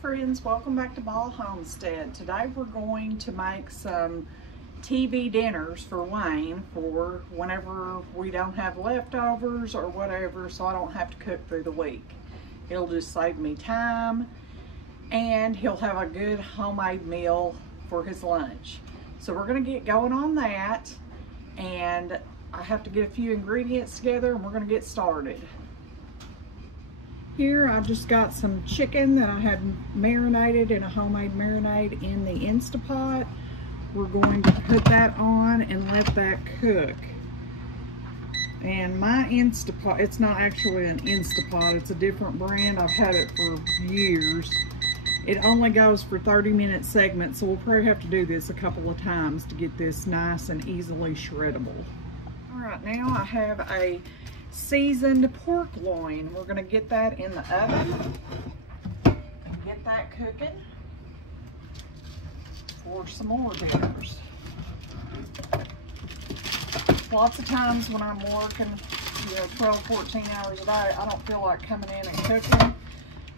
friends, welcome back to Ball Homestead. Today we're going to make some TV dinners for Wayne for whenever we don't have leftovers or whatever, so I don't have to cook through the week. It'll just save me time and he'll have a good homemade meal for his lunch. So we're going to get going on that, and I have to get a few ingredients together and we're going to get started. Here I just got some chicken that I had marinated in a homemade marinade in the Instapot. We're going to put that on and let that cook. And my Instapot, it's not actually an Instapot, it's a different brand. I've had it for years. It only goes for 30-minute segments, so we'll probably have to do this a couple of times to get this nice and easily shreddable. All right, now I have a seasoned pork loin. We're going to get that in the oven and get that cooking for some more dinners. Lots of times when I'm working, 12, 14 hours a day, I don't feel like coming in and cooking.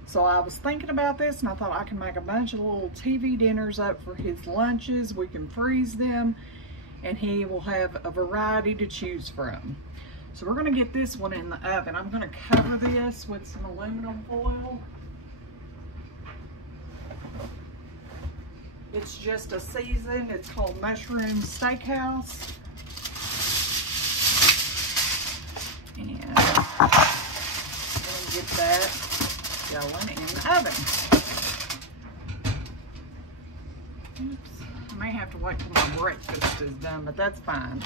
So I was thinking about this and I thought I can make a bunch of little TV dinners up for his lunches. We can freeze them and he will have a variety to choose from. So we're going to get this one in the oven. I'm going to cover this with some aluminum foil. It's just a seasoned, it's called Mushroom Steakhouse. And I'm going to get that going in the oven. Oops, I may have to wait till my breakfast is done, but that's fine.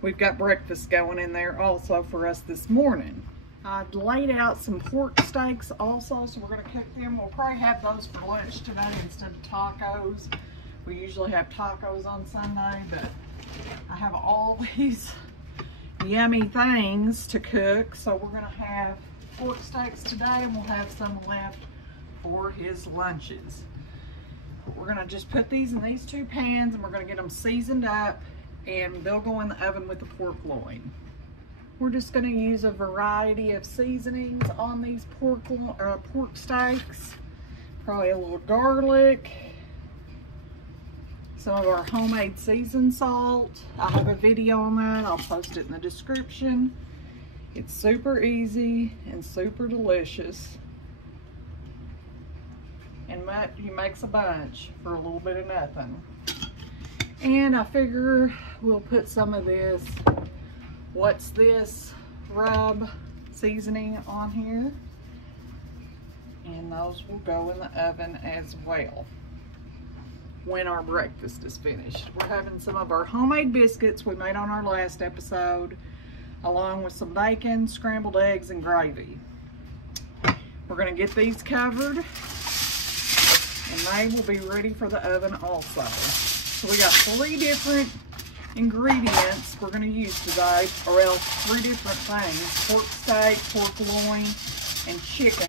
We've got breakfast going in there also for us this morning. I've laid out some pork steaks also, so we're going to cook them. We'll probably have those for lunch today instead of tacos. We usually have tacos on Sunday, but I have all these yummy things to cook, so we're going to have pork steaks today and we'll have some left for his lunches. We're going to just put these in these two pans and we're going to get them seasoned up, and they'll go in the oven with the pork loin. We're just going to use a variety of seasonings on these pork steaks. Probably a little garlic, some of our homemade seasoned salt. I have a video on that. I'll post it in the description. It's super easy and super delicious. And he makes a bunch for a little bit of nothing. And I figure we'll put some of this, what's this, rub seasoning on here. And those will go in the oven as well when our breakfast is finished. We're having some of our homemade biscuits we made on our last episode, along with some bacon, scrambled eggs, and gravy. We're going to get these covered, and they will be ready for the oven also. So we got 3 different ingredients we're going to use today, or else 3 different things: pork steak, pork loin, and chicken.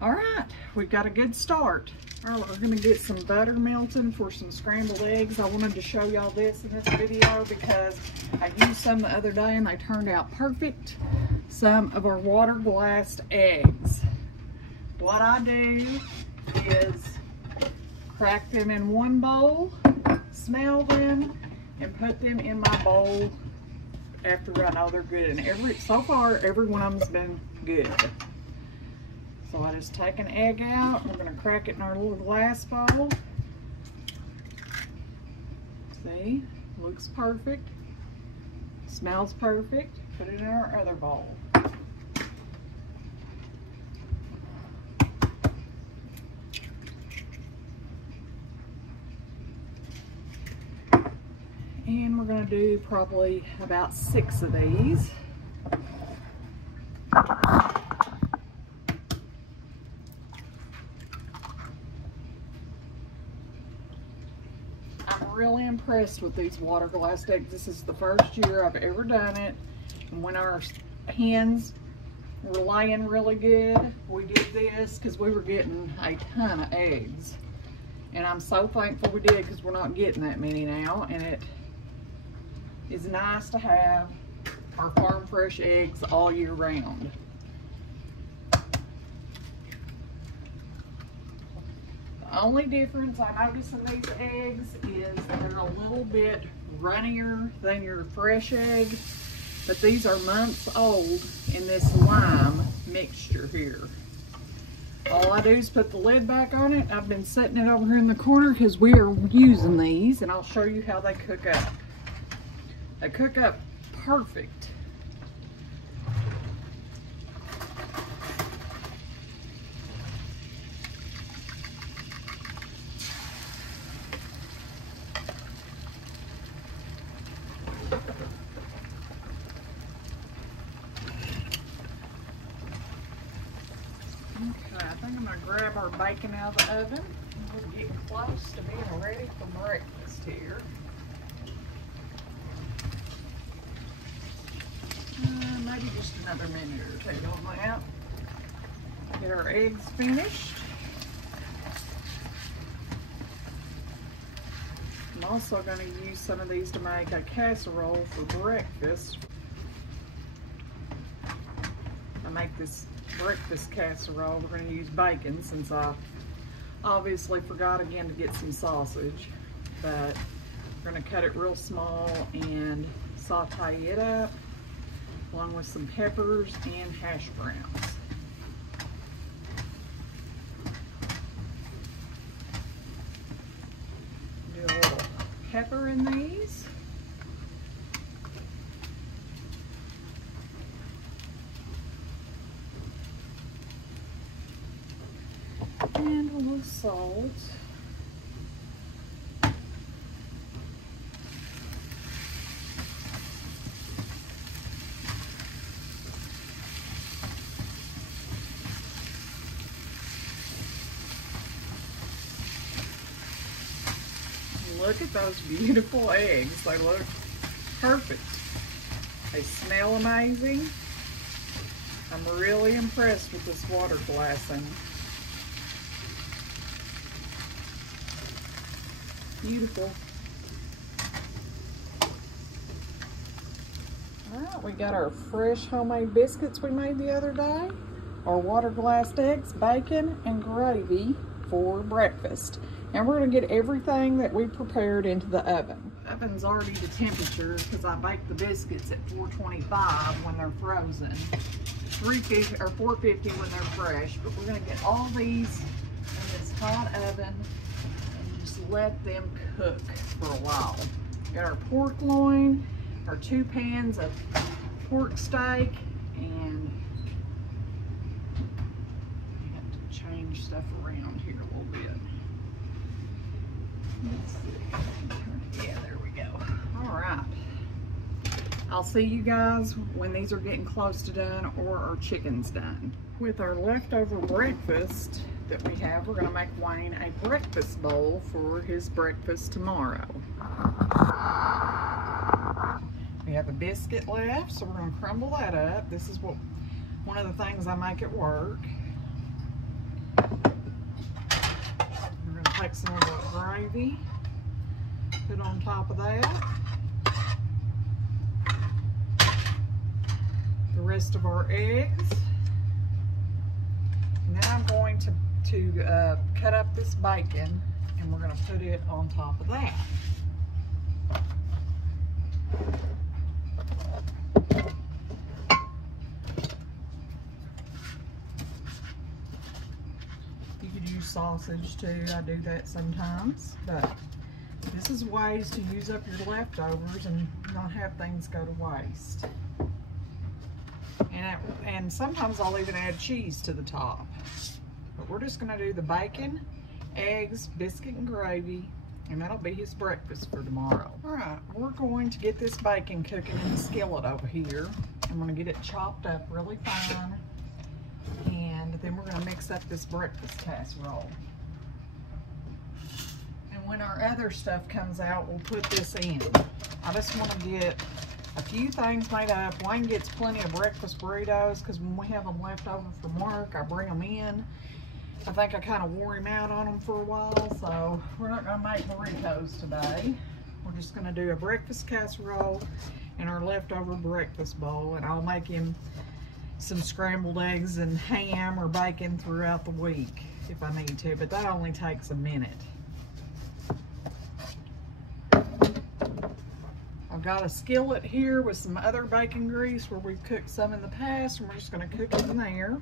All right, we've got a good start. All right, we're going to get some butter melting for some scrambled eggs. I wanted to show y'all this in this video because I used some the other day and they turned out perfect. Some of our water glassed eggs. What I do is crack them in one bowl, smell them, and put them in my bowl after I know they're good. And so far, every one of them's been good. So I just take an egg out. We're going to crack it in our little glass bowl. See, looks perfect, smells perfect. Put it in our other bowl. And we're going to do probably about 6 of these. I'm really impressed with these water glass eggs. This is the first year I've ever done it. And when our hens were laying really good, we did this because we were getting a ton of eggs. And I'm so thankful we did because we're not getting that many now. And it is nice to have our farm fresh eggs all year round. Only difference I notice in these eggs is they're a little bit runnier than your fresh egg, but these are months old in this lime mixture here. All I do is put the lid back on it. I've been setting it over here in the corner because we are using these, and I'll show you how they cook up. They cook up perfect. Okay, I think I'm going to grab our bacon out of the oven. We're getting close to being ready for breakfast here. Maybe just another minute or two on that. Get our eggs finished. I'm also going to use some of these to make a casserole for breakfast. I make this breakfast casserole. We're going to use bacon since I obviously forgot again to get some sausage, but we're going to cut it real small and saute it up along with some peppers and hash browns. Do a little pepper in these. And a little salt. Look at those beautiful eggs. They look perfect. They smell amazing. I'm really impressed with this water glassing. Beautiful. All right, we got our fresh homemade biscuits we made the other day, our water glassed eggs, bacon, and gravy for breakfast. And we're going to get everything that we prepared into the oven. The oven's already to temperature because I baked the biscuits at 425 when they're frozen, 350 or 450 when they're fresh. But we're going to get all these in this hot oven and just let them cook for a while. Got our pork loin, our 2 pans of pork steak, and I have to change stuff around here a little bit. Let's see. Yeah, there we go. All right. I'll see you guys when these are getting close to done or our chicken's done. With our leftover breakfast that we have, we're going to make Wayne a breakfast bowl for his breakfast tomorrow. We have a biscuit left, so we're going to crumble that up. This is one of the things I make at work. Take some of our gravy, put on top of that. The rest of our eggs. And then I'm going to cut up this bacon, and we're going to put it on top of that. Sausage too. I do that sometimes, but this is ways to use up your leftovers and not have things go to waste. And sometimes I'll even add cheese to the top, but we're just going to do the bacon, eggs, biscuit, and gravy, and that'll be his breakfast for tomorrow. All right, we're going to get this bacon cooking in the skillet over here. I'm going to get it chopped up really fine. And then we're going to mix up this breakfast casserole. And when our other stuff comes out, we'll put this in. I just want to get a few things made up. Wayne gets plenty of breakfast burritos because when we have them left over from work, I bring them in. I think I kind of wore him out on them for a while, so we're not going to make burritos today. We're just going to do a breakfast casserole and our leftover breakfast bowl, and I'll make him some scrambled eggs and ham or bacon throughout the week. if I need to, but that only takes a minute. I've got a skillet here with some other bacon grease where we've cooked some in the past, and we're just going to cook it in there.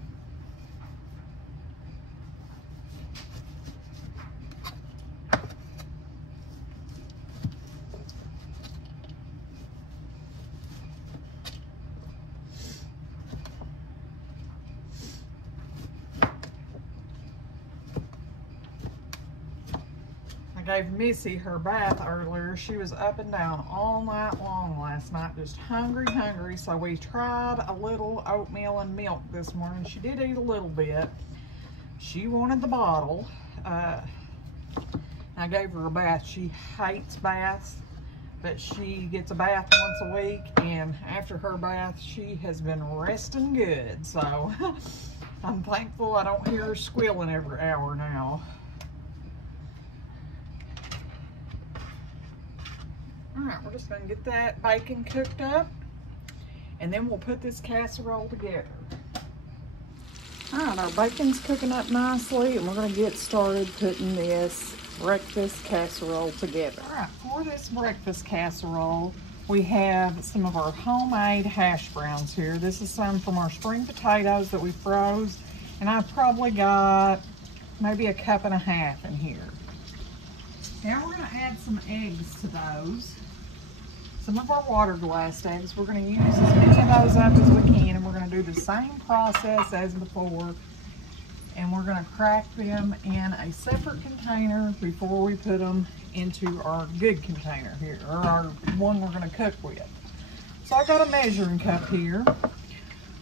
I gave Missy her bath earlier. She was up and down all night long last night, just hungry, so we tried a little oatmeal and milk this morning. She did eat a little bit. She wanted the bottle. I gave her a bath. She hates baths, but she gets a bath once a week, and after her bath, she has been resting good. So I'm thankful I don't hear her squealing every hour now. All right, we're just gonna get that bacon cooked up, and then we'll put this casserole together. All right, our bacon's cooking up nicely, and we're gonna get started putting this breakfast casserole together. All right, for this breakfast casserole, we have some of our homemade hash browns here. This is some from our spring potatoes that we froze, and I've probably got maybe a cup and a half in here. Now we're gonna add some eggs to those. Some of our water glass eggs. We're going to use as many of those up as we can, and we're going to do the same process as before. And we're going to crack them in a separate container before we put them into our good container here, or our one we're going to cook with. So I got a measuring cup here.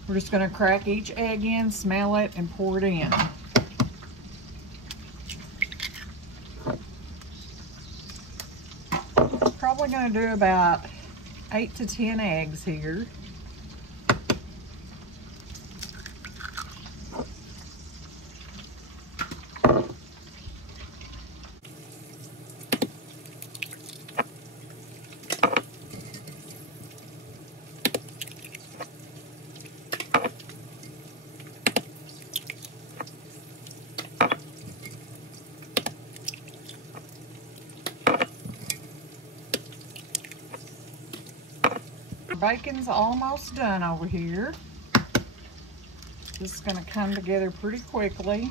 We're just going to crack each egg in, smell it, and pour it in. Probably going to do about 8 to 10 eggs here. Bacon's almost done over here. This is going to come together pretty quickly.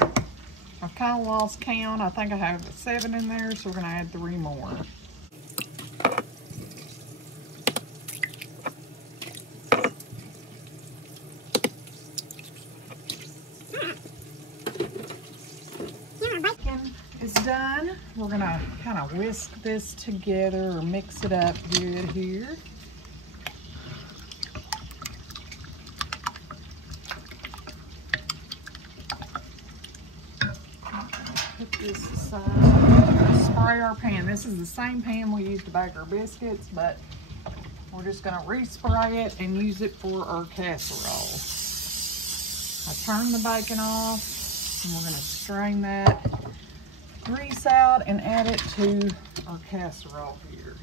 I've kind of lost count. I think I have 7 in there, so we're going to add 3 more. Is done. We're gonna kind of whisk this together or mix it up good here. Put this aside. Spray our pan. This is the same pan we used to bake our biscuits, but we're just gonna respray it and use it for our casserole. I turned the bacon off, and we're gonna strain that grease out and add it to our casserole here.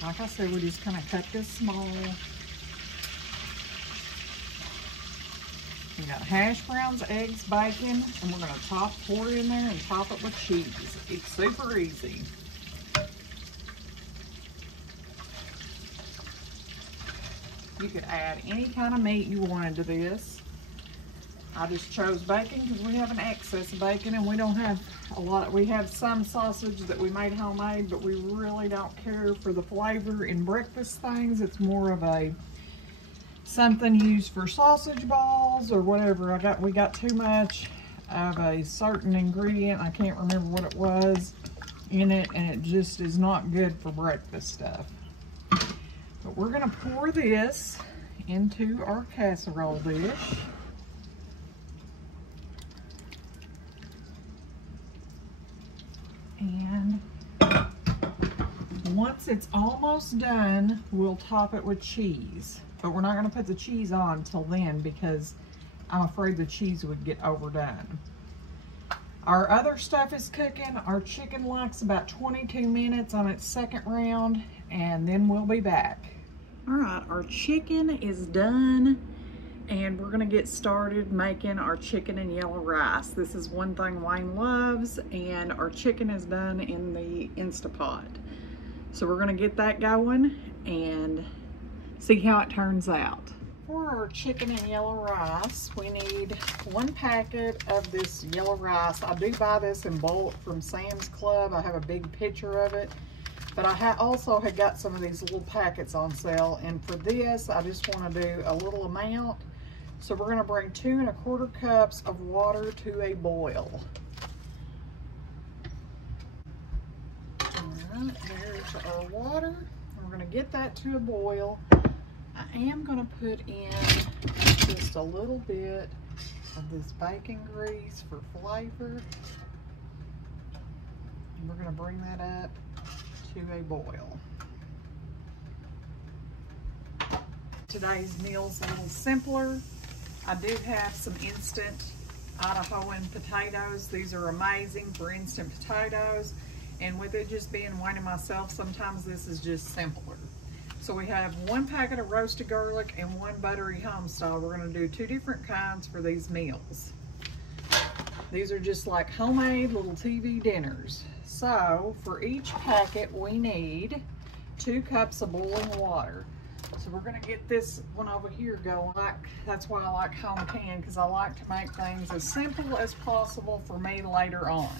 Like I said, we just kind of cut this small. We got hash browns, eggs, bacon, and we're going to pour it in there and top it with cheese. It's super easy. You could add any kind of meat you wanted to this. I just chose bacon because we have an excess of bacon, and we don't have a lot. We have some sausage that we made homemade, but we really don't care for the flavor in breakfast things. It's more of a something used for sausage balls or whatever. We got too much of a certain ingredient. I can't remember what it was in it, and it just is not good for breakfast stuff. But we're going to pour this into our casserole dish. And once it's almost done, we'll top it with cheese. But we're not going to put the cheese on till then because I'm afraid the cheese would get overdone. Our other stuff is cooking. Our chicken likes about 22 minutes on its second round, and then we'll be back. All right, our chicken is done, and we're gonna get started making our chicken and yellow rice. This is one thing Wayne loves, and our chicken is done in the Instapot. So we're gonna get that going and see how it turns out. For our chicken and yellow rice, we need 1 packet of this yellow rice. I do buy this in bulk from Sam's Club. I have a big picture of it, but I also had got some of these little packets on sale, and for this, I just want to do a little amount. So we're going to bring 2 1/4 cups of water to a boil. All right, here's our water. We're going to get that to a boil. I am going to put in just a little bit of this bacon grease for flavor. And we're going to bring that up to a boil. Today's meal's a little simpler. I do have some instant Idahoan potatoes. These are amazing for instant potatoes. And with it just being Wayne and myself, sometimes this is just simpler. So we have 1 packet of roasted garlic and 1 buttery homestyle. We're going to do 2 different kinds for these meals. These are just like homemade little TV dinners. So for each packet we need 2 cups of boiling water. So we're going to get this one over here going. That's why I like home canned, because I like to make things as simple as possible for me later on.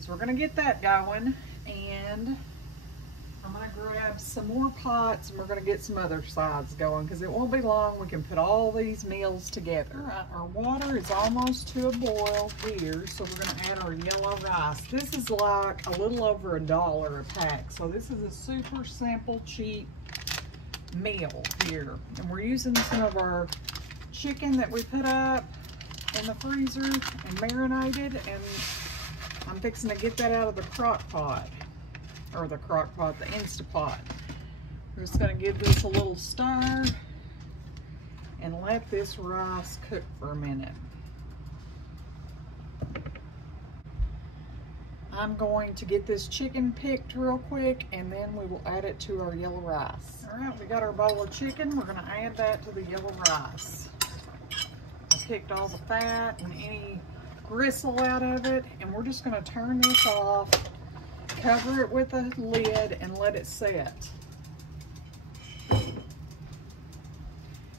So we're going to get that going, and I'm going to grab some more pots, and we're going to get some other sides going, because it won't be long. We can put all these meals together. All right, our water is almost to a boil here, so we're going to add our yellow rice. This is like a little over $1 a pack, so this is a super simple, cheap meal here. And we're using some of our chicken that we put up in the freezer and marinated, and I'm fixing to get that out of the crock pot. Or the crock pot, the Instapot. We're just going to give this a little stir and let this rice cook for a minute. I'm going to get this chicken picked real quick, and then we will add it to our yellow rice. All right, we got our bowl of chicken. We're going to add that to the yellow rice. I picked all the fat and any gristle out of it, and we're just going to turn this off. Cover it with a lid and let it set.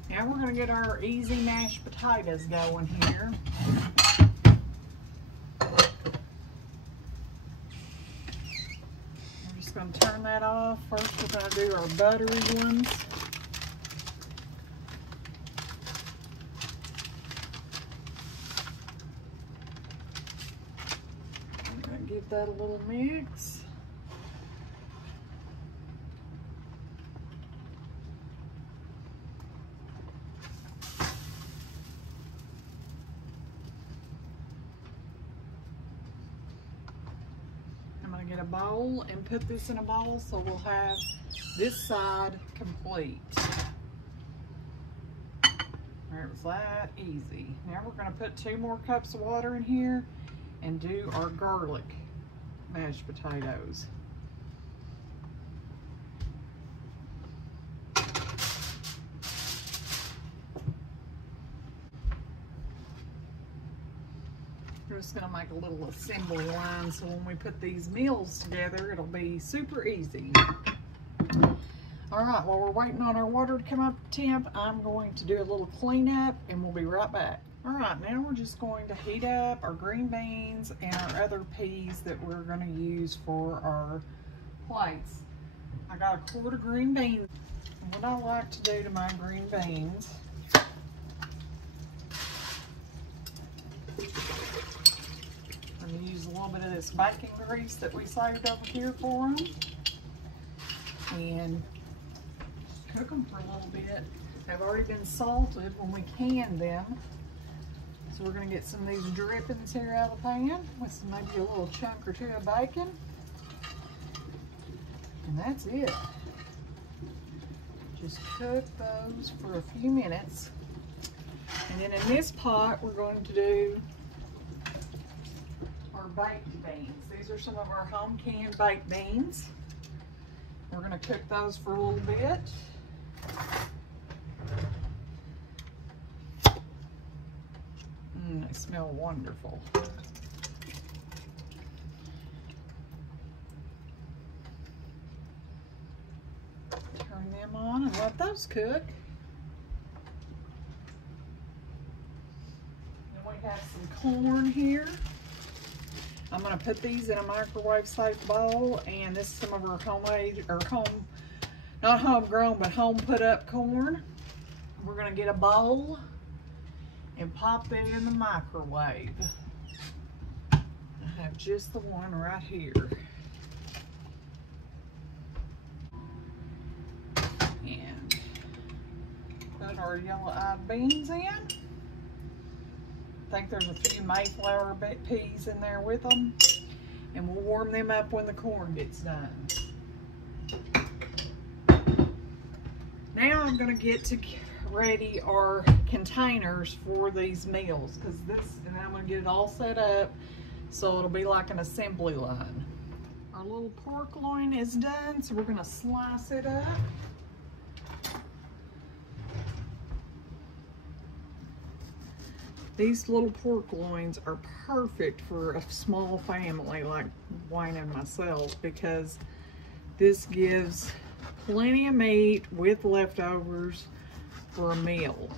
Now we're going to get our easy mashed potatoes going here. We're just going to turn that off. First we're going to do our buttery ones. I'm going to give that a little mix. Get a bowl and put this in a bowl, so we'll have this side complete. There, it was that easy. Now we're going to put 2 more cups of water in here and do our garlic mashed potatoes. We're just going to make a little assembly line, so when we put these meals together, it'll be super easy. All right, while we're waiting on our water to come up to temp, I'm going to do a little cleanup, and we'll be right back. All right, now we're just going to heat up our green beans and our other peas that we're going to use for our plates. I got a quart of green beans. What I like to do to my green beans, I'm going to use a little bit of this bacon grease that we saved over here for them, and cook them for a little bit. They've already been salted when we canned them. So we're going to get some of these drippings here out of the pan with some, maybe a little chunk or 2 of bacon. And that's it. Just cook those for a few minutes. And then in this pot, we're going to do our baked beans. These are some of our home canned baked beans. We're gonna cook those for a little bit. They smell wonderful. Turn them on and let those cook. Then we have some corn here. I'm going to put these in a microwave safe bowl, and this is some of our homemade, or home, not homegrown, but home put up corn. We're going to get a bowl and pop that in the microwave. I have just the one right here. And put our yellow-eyed beans in. I think there's a few Mayflower peas in there with them, and we'll warm them up when the corn gets done. Now I'm going to get ready our containers for these meals, because and I'm going to get it all set up so it'll be like an assembly line. Our little pork loin is done, so we're going to slice it up. These little pork loins are perfect for a small family like Wayne and myself, because this gives plenty of meat with leftovers for a meal.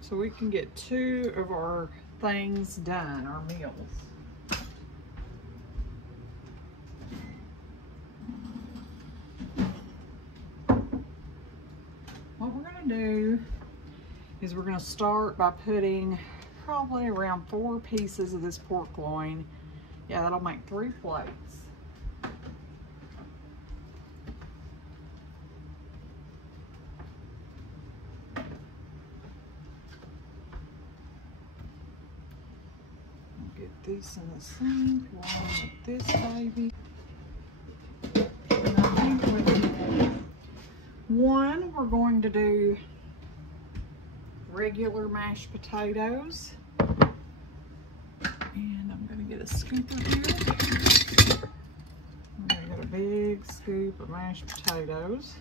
So we can get 2 of our things done, our meals. What we're gonna do is we're gonna start by putting probably around 4 pieces of this pork loin. Yeah, that'll make 3 plates. This in the sink along with this baby. And I think with one, we're going to do regular mashed potatoes. And I'm going to get a scooper here. I'm going to get a big scoop of mashed potatoes.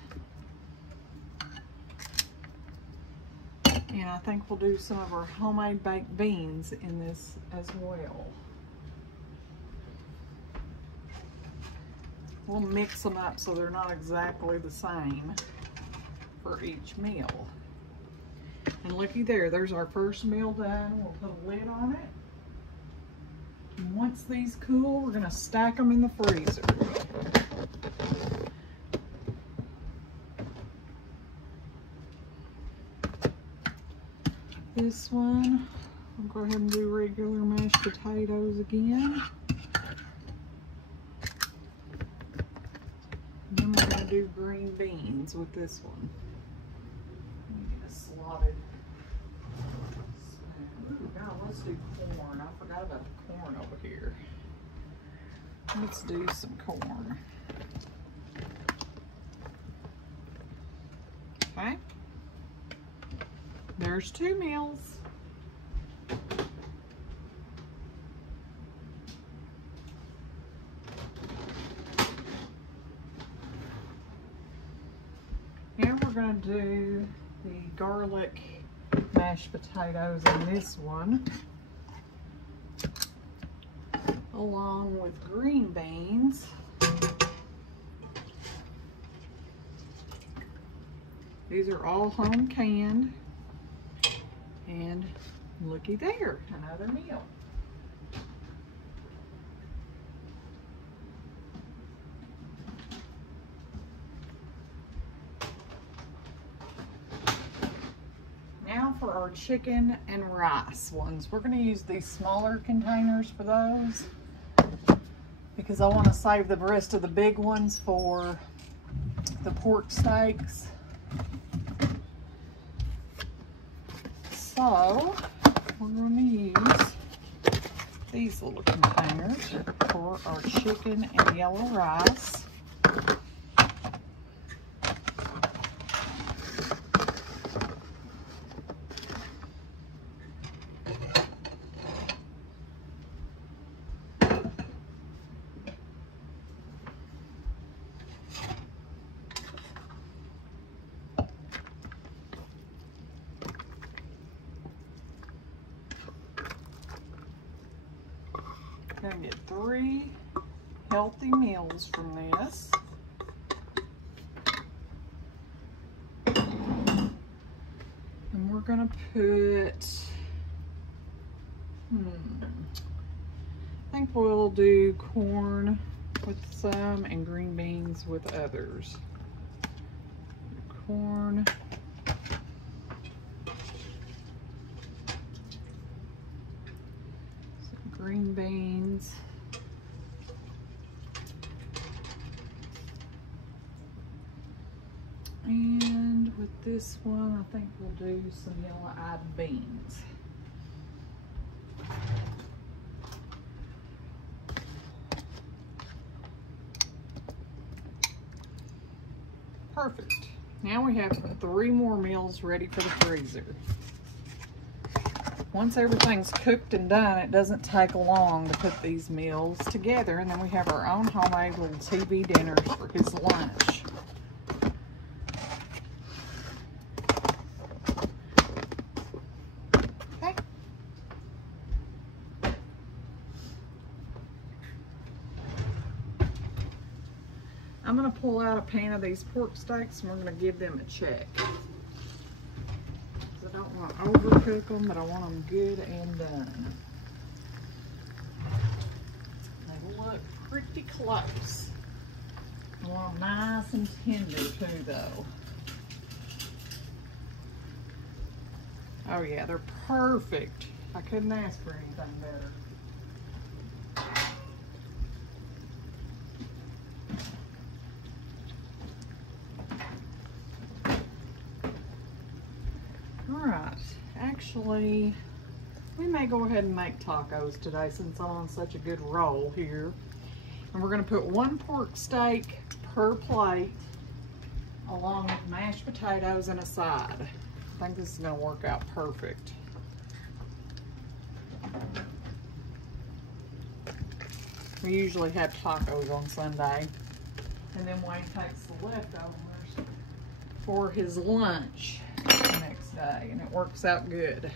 And I think we'll do some of our homemade baked beans in this as well. We'll mix them up so they're not exactly the same for each meal. And looky there, there's our first meal done. We'll put a lid on it. And once these cool, we're gonna stack them in the freezer. This one, I'll go ahead and do regular mashed potatoes again. And then we're going to do green beans with this one. Let me get a slotted. Ooh, God, let's do corn. I forgot about the corn over here. Let's do some corn. Okay. There's 2 meals. And we're going to do the garlic mashed potatoes in this one, along with green beans. These are all home canned. And looky there, another meal. Now for our chicken and rice ones. We're going to use these smaller containers for those. because I want to save the rest of the big ones for the pork steaks. So we're going to use these little containers for our chicken and yellow rice. Gonna get 3 healthy meals from this. And we're gonna put, I think we'll do corn with some and green beans with others. Corn. Green beans, and with this one I think we'll do some yellow-eyed beans. Perfect. Now we have 3 more meals ready for the freezer. Once everything's cooked and done, it doesn't take long to put these meals together, and then we have our own homemade little TV dinners for his lunch. Okay. I'm going to pull out a pan of these pork steaks and we're going to give them a check. I don't want to overcook them, but I want them good and done. They look pretty close. I want them nice and tender too, though. Oh yeah, they're perfect. I couldn't ask for anything better. Alright, actually, we may go ahead and make tacos today since I'm on such a good roll here. And we're going to put 1 pork steak per plate along with mashed potatoes and a side. I think this is going to work out perfect. We usually have tacos on Sunday. And then Wayne takes the leftovers for his lunch the next day, and it works out good.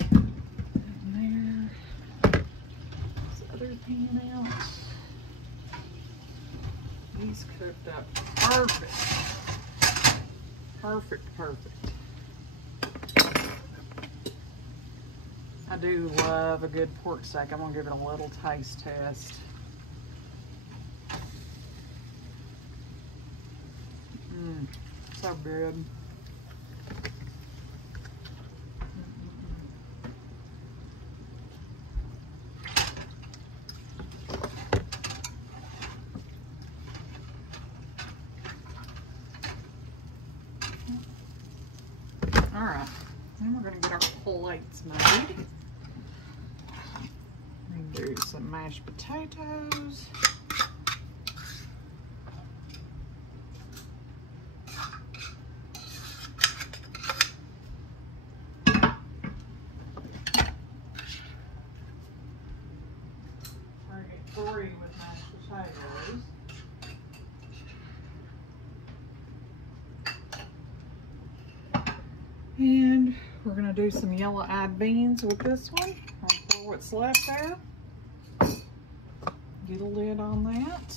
And there, this other pan out. He's cooked up perfect. Perfect, perfect. I do love a good pork steak. I'm gonna give it a little taste test. So good. All right, then we're gonna get our plates made. And do some mashed potatoes. With mashed potatoes. And we're going to do some yellow-eyed beans with this one. I'll pour what's left there. Get a lid on that.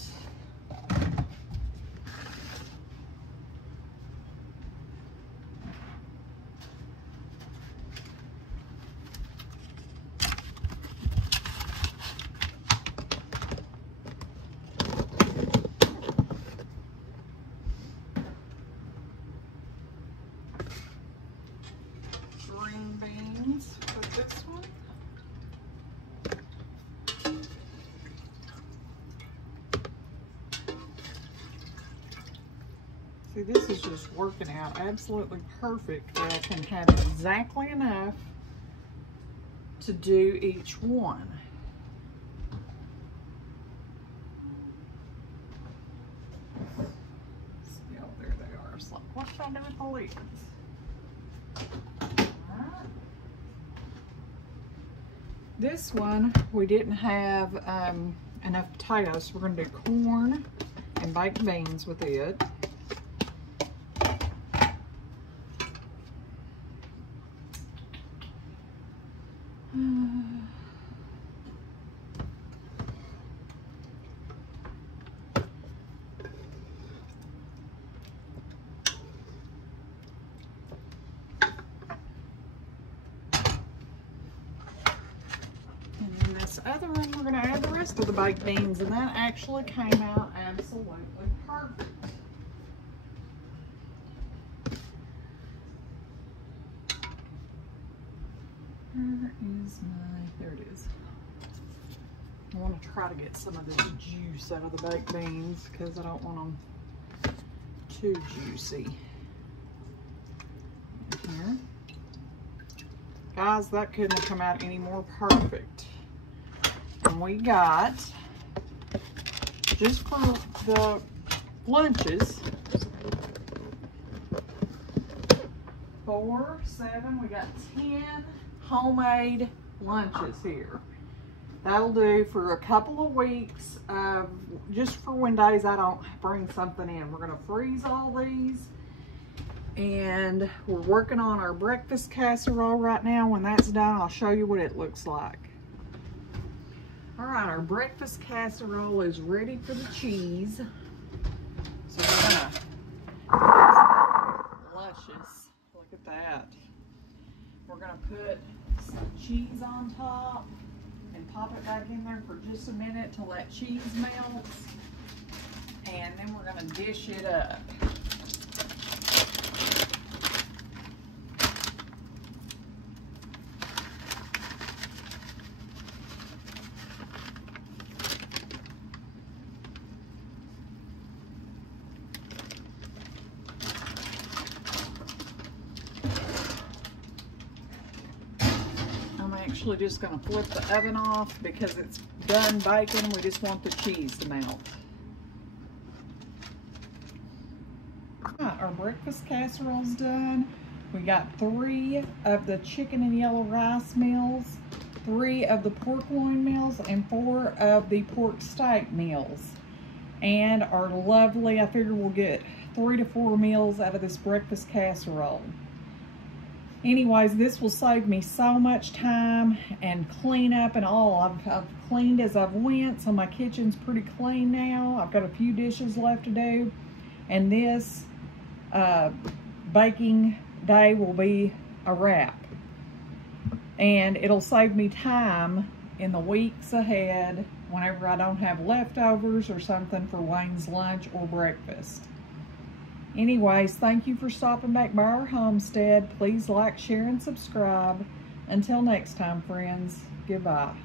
Green beans with this one. See, this is just working out absolutely perfect where I can have exactly enough to do each one. See, oh, there they are. It's like, what should I do with the lids? This one, we didn't have enough potatoes, so we're going to do corn and baked beans with it. Other one, we're going to add the rest of the baked beans, and that actually came out absolutely perfect. There it is. I want to try to get some of this juice out of the baked beans because I don't want them too juicy. Here. Guys, that couldn't have come out any more perfect. And we got, just for the lunches, 4, 7, we got 10 homemade lunches here. That'll do for a couple of weeks, just for when days I don't bring something in. We're gonna freeze all these. And we're working on our breakfast casserole right now. When that's done, I'll show you what it looks like. All right, our breakfast casserole is ready for the cheese. So we're gonna, luscious, look at that. We're gonna put some cheese on top and pop it back in there for just a minute till that cheese melts. And then we're gonna dish it up. Actually just going to flip the oven off because it's done baking. We just want the cheese to melt. Our breakfast casserole's done. We got 3 of the chicken and yellow rice meals, 3 of the pork loin meals, and 4 of the pork steak meals. And our lovely, I figure we'll get 3 to 4 meals out of this breakfast casserole. Anyways, this will save me so much time and cleanup and all. I've cleaned as I've went, so my kitchen's pretty clean now. I've got a few dishes left to do. And this baking day will be a wrap. And it'll save me time in the weeks ahead whenever I don't have leftovers or something for Wayne's lunch or breakfast. Anyways, thank you for stopping back by our homestead. Please like, share, and subscribe. Until next time, friends, goodbye.